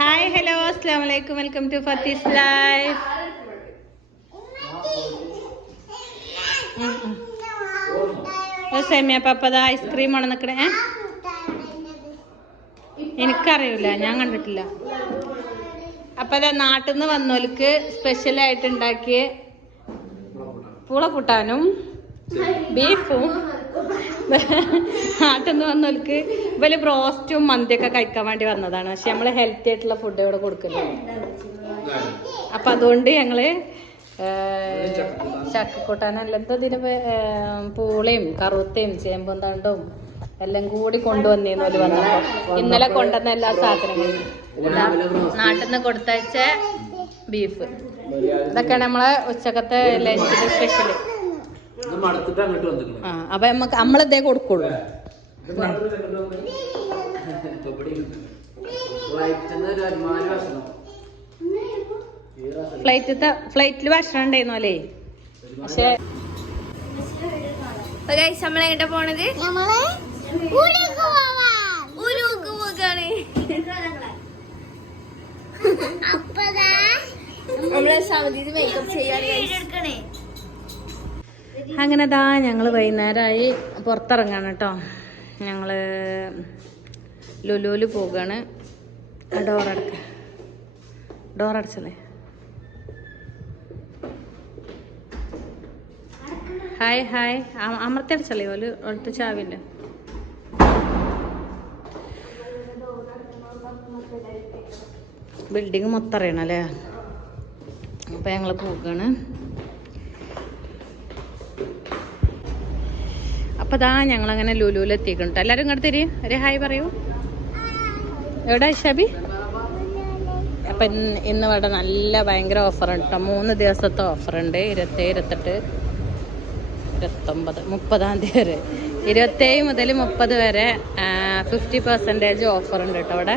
Hi hello അസ്സാം വലൈക്കും welcome to Fathi's life സെമിയ പപ്പത ഐസ്ക്രീം ആണ് നിൽക്കണേ? എനിക്കറിയില്ല ഞാൻ കണ്ടിട്ടില്ല. അപ്പൊ അതാ നാട്ടിൽ നിന്ന് വന്നോൽക്ക് സ്പെഷ്യലായിട്ട് ഉണ്ടാക്കിയ പൂള കൂട്ടാനും ബീഫും നാട്ടിൽ വന്നവർക്ക് വലിയ ബ്രോസ്റ്റും മന്തിയൊക്കെ കഴിക്കാൻ വേണ്ടി വന്നതാണ്. പക്ഷെ നമ്മൾ ഹെൽത്തി ആയിട്ടുള്ള ഫുഡ് ഇവിടെ കൊടുക്കുന്നു അപ്പൊ അതുകൊണ്ട് ഞങ്ങൾ ചക്കക്കൂട്ടാനല്ല എന്താ ഇതിന് പൂളയും കറുത്തയും ചേമ്പും തണ്ടും എല്ലാം കൂടി കൊണ്ടുവന്നിരുന്നു അവർ വന്നപ്പോ. ഇന്നലെ കൊണ്ടുവന്ന എല്ലാ സാധനങ്ങളും. നാട്ടിൽ നിന്ന് കൊടുത്തയച്ച ബീഫ്. ഇതൊക്കെയാണ് നമ്മളെ ഉച്ചക്കത്തെ ലഞ്ചിന്റെ സ്പെഷ്യൽ മടുത്തിട്ട് അങ്ങോട്ട് വന്നിട്ടുണ്ട് അപ്പൊ നമ്മക്ക് നമ്മളിതേ കൊടുക്കുള്ളൂ. ഫ്ലൈറ്റിത്തെ ഫ്ലൈറ്റിൽ ഭക്ഷണം ഉണ്ടായിരുന്നു അല്ലേ? പക്ഷെ നമ്മളെ പോണത്? നമ്മൾ സമിതി മേക്കപ്പ് ചെയ്യാൻ അങ്ങനെ ദാ ഞങ്ങൾ വൈകുന്നേരമായി പുറത്തിറങ്ങാണ് കേട്ടോ. ഞങ്ങൾ ലുലുവിൽ അടക്ക. ഡോർ അടച്ചല്ലേ? ഹായ് ഹായ് അമർത്തി അടച്ചല്ലേ? ഓൽ ഒളിട്ട് ചാവില്ല? ബിൽഡിങ് മൊത്തം അറിയണം അല്ലേ അപ്പം ഞങ്ങൾ പോവുകയാണ് അപ്പൊ ദാ ഞങ്ങളങ്ങനെ ലുലുവിൽ കേട്ടോ എല്ലാരും ഇങ്ങോട്ട് തിരി. ഒരു ഹായ് പറയൂ. എവിടെ ഷബി? അപ്പൊ ഇന്ന് ഇവിടെ നല്ല ഭയങ്കര ഓഫർ ഉണ്ട് കേട്ടോ മൂന്ന് ദിവസത്തെ ഓഫർ ഉണ്ട് ഇരുപത്തേഴ് ഇരുപത്തെട്ട് ഇരുപത്തൊമ്പത് മുപ്പതാം തീയതി വരെ. ഇരുപത്തേഴ് മുതൽ മുപ്പത് വരെ ഫിഫ്റ്റി പെർസെന്റേജ് ഓഫർ ഉണ്ട് കേട്ടോ അവിടെ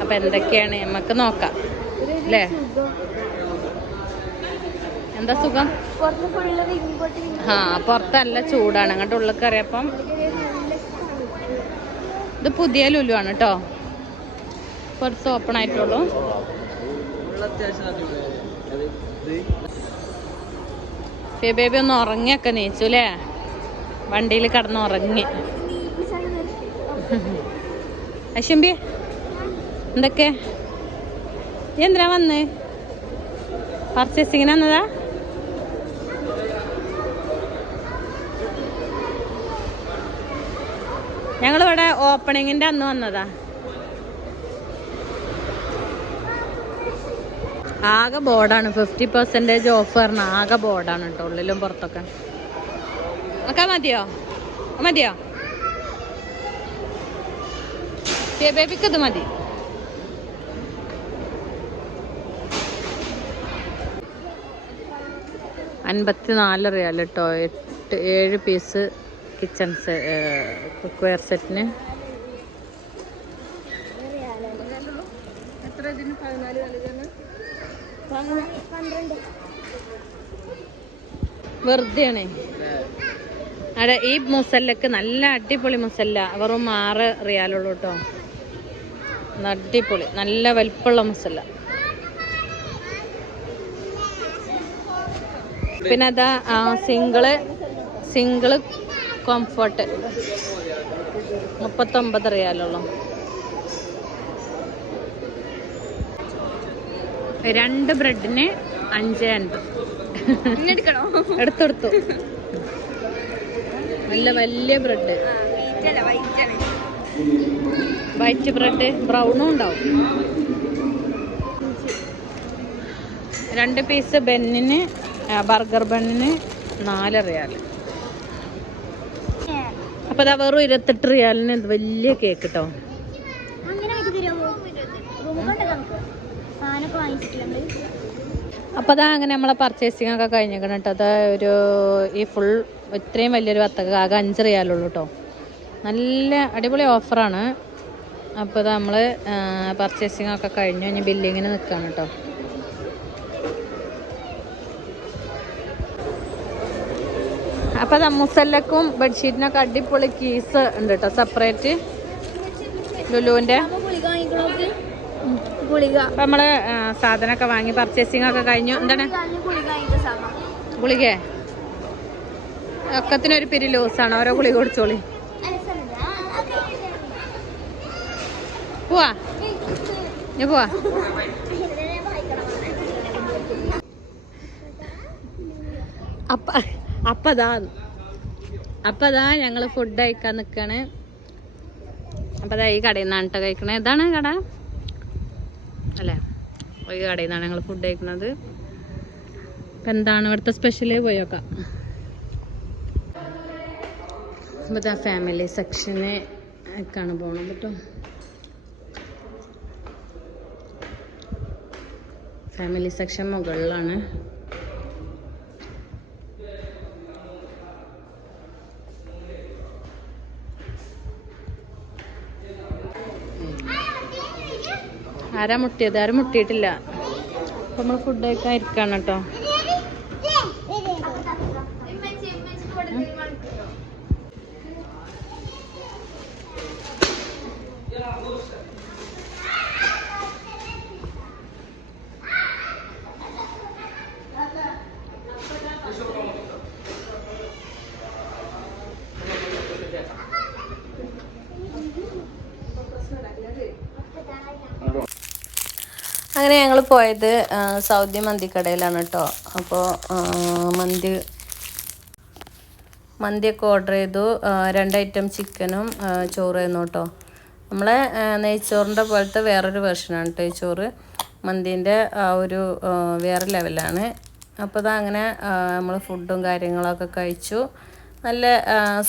അപ്പൊ എന്തൊക്കെയാണ്? നമുക്ക് നോക്കാം. അല്ലേ? എന്താ സുഖം? ആ പുറത്തല്ല ചൂടാണ്. അങ്ങോട്ട് ഉള്ളിൽ കയറിയപ്പം ഇത് പുതിയ ലുലു ആണ് കേട്ടോ പുറത്ത് ഓപ്പൺ ആയിട്ടുള്ളൂ. ബേബി ഒന്ന് ഉറങ്ങിയൊക്കെ നീച്ചു അല്ലേ വണ്ടിയിൽ കിടന്ന് ഉറങ്ങി. അശ്വമ്പി എന്തൊക്കെ? എന്തിനാ വന്ന്? പർച്ചേസിങ്ങിന് വന്നതാ? ഞങ്ങളിവിടെ ഓപ്പണിങ്ങിന്റെ അന്ന് വന്നതാ. ആകെ ബോർഡാണ് ഫിഫ്റ്റി പെർസെന്റേജ് ഓഫ് പറഞ്ഞ ആകെ ബോർഡാണ് കേട്ടോ ഉള്ളിലും പുറത്തൊക്കെ. ഒക്കെ മതിയോ? മതിയോ? ബേബിക്ക് ഇത് മതി. അൻപത്തിനാല് റിയാലിട്ടോ എട്ട് ഏഴ് പീസ് കിച്ചൺ കുക്ക് വെയർ സെറ്റിന് വെറുതെയാണ്. അവിടെ ഈ മുസല്ലക്ക് നല്ല അടിപൊളി മുസല്ല. വെറും ആറ് റിയാലുള്ളൂ കേട്ടോ. അടിപൊളി നല്ല വലിപ്പമുള്ള മുസല്ല. പിന്നെ അതാ സിംഗിൾ സിംഗിൾ കംഫർട്ട് മുപ്പത്തൊമ്പത് റിയാലുള്ളൂ. രണ്ട് ബ്രെഡിന് അഞ്ച് അൻപത്. എടുത്തെടുത്തു. നല്ല വലിയ ബ്രെഡ്. വൈറ്റ് ബ്രെഡ് ബ്രൗണും ഉണ്ടാവും. രണ്ട് പീസ് ബെന്നിന് ബർഗർ ബണ്ണിന് നാല് റിയാൽ അപ്പോൾ അതാ വെറും ഇരുപത്തെട്ട് റിയാലിന് എന്ത് വലിയ കേക്ക് കേട്ടോ അപ്പോൾ അതാ അങ്ങനെ നമ്മളെ പർച്ചേസിംഗ് ഒക്കെ കഴിഞ്ഞേക്കണം കേട്ടോ അത് ഒരു ഈ ഫുൾ ഇത്രയും വലിയൊരു വത്തക്ക ആകെ അഞ്ച് റിയാലുള്ളൂ കേട്ടോ നല്ല അടിപൊളി ഓഫറാണ് അപ്പോൾ നമ്മൾ പർച്ചേസിംഗ് ഒക്കെ കഴിഞ്ഞു. ഇനി ബില്ലിങ്ങിന് നിൽക്കുകയാണ് കേട്ടോ അപ്പോൾ അത് മുസല്ലക്കും ബെഡ്ഷീറ്റിനൊക്കെ അടിപൊളി കീസ് ഉണ്ട് കേട്ടോ സെപ്പറേറ്റ് ലുലുവിന്റെ അപ്പൊ നമ്മൾ സാധനമൊക്കെ വാങ്ങി പർച്ചേസിംഗ് ഒക്കെ കഴിഞ്ഞു. എന്താണ്? ഗുളികേ ഒക്കത്തിനൊരു പിരി ലൂസാണ്. ഓരോ ഗുളിക കുടിച്ചോളി. പോവാ. ഞാൻ പോവാ. അപ്പ അപ്പതാ അതാ ഞങ്ങൾ ഫുഡ് കഴിക്കാൻ നിക്കണ്. അപ്പൊ അതാ ഈ കടയിൽ നിന്നാണ് കേട്ടോ കഴിക്കണേ. ഇതാണ് കട. അല്ലേ? ഈ കടയിൽ നിന്നാണ് ഞങ്ങൾ ഫുഡ് കഴിക്കുന്നത്. അപ്പൊ എന്താണ് ഇവിടുത്തെ സ്പെഷ്യൽ പോയോക്കാം ഇതാ ഫാമിലി സെക്ഷന് ഒക്കെയാണ് പോണത് കേട്ടോ ഫാമിലി സെക്ഷൻ മുകളിലാണ്. ആരാ മുട്ടിയത് ആരും മുട്ടിയിട്ടില്ല അപ്പൊ നമ്മൾ ഫുഡ് കഴിക്കാൻ ഇരിക്കാണ് കേട്ടോ അങ്ങനെ ഞങ്ങൾ പോയത് സൗദി മന്തിക്കടയിലാണ് കേട്ടോ അപ്പോൾ മന്തി മന്തിയൊക്കെ ഓർഡർ ചെയ്തു. രണ്ട് ഐറ്റം ചിക്കനും ചോറ് ചോറായിരുന്നു കേട്ടോ നമ്മളെ നെയ്ച്ചോറിന്റെ പോലത്തെ വേറൊരു വേർഷനാണ് കേട്ടോ ഈ ചോറ്. മന്തീന്റെ ആ ഒരു വേറെ ലെവലാണ് അപ്പോൾ ഇതാ അങ്ങനെ നമ്മൾ ഫുഡും കാര്യങ്ങളൊക്കെ കഴിച്ചു. നല്ല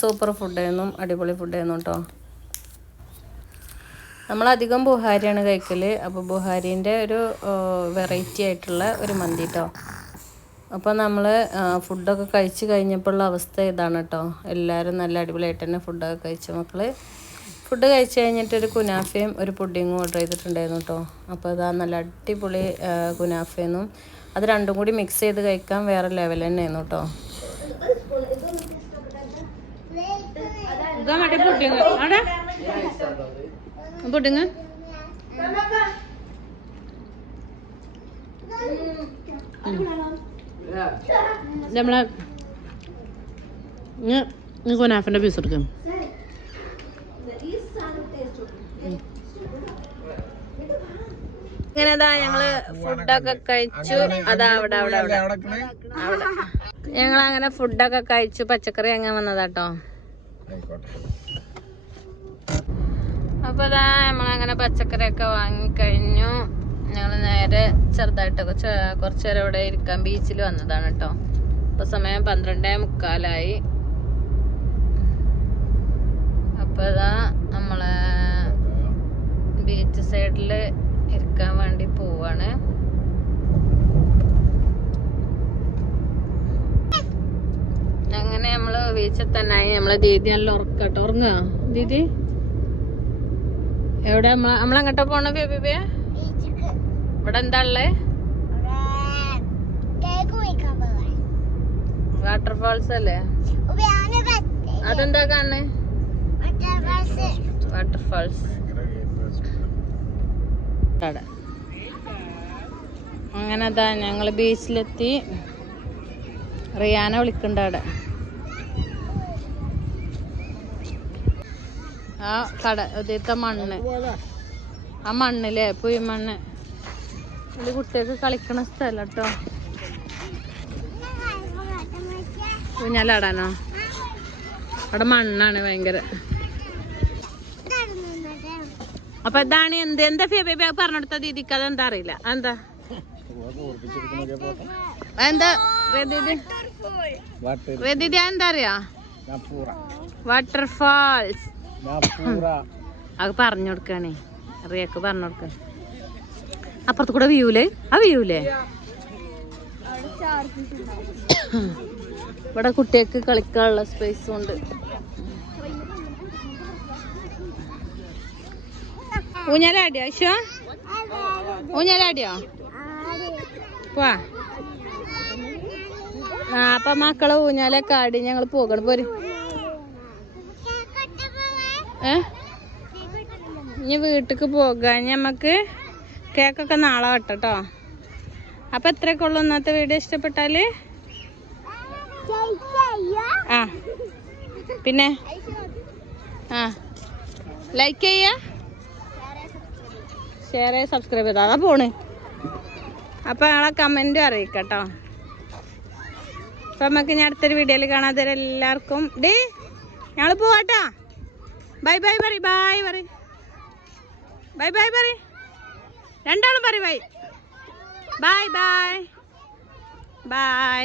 സൂപ്പർ ഫുഡായിരുന്നു അടിപൊളി ഫുഡായിരുന്നു കേട്ടോ നമ്മളധികം ബുഹാരിയാണ് കഴിക്കൽ അപ്പോൾ ബുഹാരീന്റെ ഒരു വെറൈറ്റി ആയിട്ടുള്ള ഒരു മന്തി കേട്ടോ അപ്പോൾ നമ്മൾ ഫുഡൊക്കെ കഴിച്ച് കഴിഞ്ഞപ്പോഴുള്ള അവസ്ഥ ഇതാണ് കേട്ടോ എല്ലാവരും നല്ല അടിപൊളിയായിട്ട് തന്നെ ഫുഡൊക്കെ കഴിച്ച. മക്കൾ ഫുഡ് കഴിച്ച് കഴിഞ്ഞിട്ട് ഒരു കുനാഫയും ഒരു പുഡിങ്ങും ഓർഡർ ചെയ്തിട്ടുണ്ടായിരുന്നു കേട്ടോ അപ്പോൾ അതാ നല്ല അടിപൊളി കുനാഫയെന്നും അത് രണ്ടും കൂടി മിക്സ് ചെയ്ത് കഴിക്കാൻ വേറെ ലെവൽ തന്നെയായിരുന്നു കേട്ടോ ഇതാ പുഡിങ് അവിടെ ഇടുങ്ങ നമ്മളെ ഇങ്ങ് കുനാഫിന്റെ പീസ് എടുക്കും ഇങ്ങനെതാ ഞങ്ങൾ ഫുഡൊക്കെ കഴിച്ചു അതാ അവിടെ അവിടെ അവിടെ അവിടെ ഞങ്ങൾ അങ്ങനെ ഫുഡൊക്കെ കഴിച്ചു പച്ചക്കറി അങ്ങനെ വന്നതാട്ടോ അപ്പൊ അതാ നമ്മളങ്ങനെ പച്ചക്കറിയൊക്കെ വാങ്ങിക്കഴിഞ്ഞു. ഞങ്ങൾ നേരെ ചെറുതായിട്ടൊക്കെ കുറച്ചു നേരം ഇവിടെ ഇരിക്കാൻ ബീച്ചിൽ വന്നതാണ് കേട്ടോ ഇപ്പൊ സമയം പന്ത്രണ്ടേ മുക്കാലായി. അപ്പൊ ഇതാ നമ്മളെ ബീച്ച് സൈഡിൽ ഇരിക്കാൻ വേണ്ടി പോവാണ്. അങ്ങനെ നമ്മൾ ബീച്ചിൽ തന്നെ നമ്മളെ ദീദി നല്ല ഉറക്കട്ടോ. ഉറങ്ങാ? ദീദി? എവിടെ? നമ്മൾ നമ്മളെങ്ങോട്ടാ പോണ ബേബി ഇവിടെ എന്താ ഉള്ളേ? വാട്ടർഫാൾസ് അല്ലേ? അതെന്താ കാണേ വാട്ടർഫാൾസ് അങ്ങനെ അതാ ഞങ്ങൾ ബീച്ചിലെത്തി. റിയാന വിളിക്കണ്ട അവിടെ. ആ കട ഇതിലത്തെ മണ്ണ്. ആ മണ്ണില്ലേ പുയ് മണ്ണ്. ഇത് കുട്ടികൾക്ക് കളിക്കണ സ്ഥലം കേട്ടോ ഊഞ്ഞാലാടാനോ? അവിടെ മണ്ണാണ് ഭയങ്കര. അപ്പൊ ഇതാണ് എന്ത് എന്താ ഫിയ ബേബി? പറഞ്ഞെടുത്ത ദീദിക്ക് അതെന്താ അറിയില്ല? എന്താ എന്താ എന്താ അറിയാ? വാട്ടർഫാൾസ്. അത് പറഞ്ഞു കൊടുക്കാണേ. റിയക്ക് പറഞ്ഞു കൊടുക്ക. അപ്പുറത്ത് കൂടെ വ്യൂലേ? ആ വ്യൂലേ? ഇവിടെ കുട്ടികൾക്ക് കളിക്കാനുള്ള സ്പേസും ഉണ്ട്. ഊഞ്ഞാലാടിയോ അശ്വ ഊഞ്ഞാലാടിയോ? വാ ആ അപ്പൊ മക്കളെ ഊഞ്ഞാലൊക്കെ ആടി ഞങ്ങൾ പോകണം. പോര്. ഇനി വീട്ടിക്ക് പോകാൻ ഞമ്മക്ക് കേക്കൊക്കെ നാളെ വെട്ടോ അപ്പൊ എത്രയൊക്കെ ഉള്ളു ഇന്നത്തെ വീഡിയോ ഇഷ്ടപ്പെട്ടാൽ? ആ. പിന്നെ? ആ. ലൈക്ക് ചെയ്യ? ഷെയർ ചെയ്യ സബ്സ്ക്രൈബ് ചെയ്ത. അതാ പോണ്. അപ്പൊ ഞങ്ങളെ കമന്റ് അറിയിക്കട്ടോ. അപ്പൊ നമുക്ക് ഞാൻ അടുത്തൊരു വീഡിയോയിൽ കാണാതെ എല്ലാവർക്കും ഡേ. ഞങ്ങൾ പോവാട്ടാ. ബൈ ബൈ പറ ബൈ പറ ബൈ ബൈ പറ രണ്ടാളും പറ ബൈ. Bye bye. ബൈ.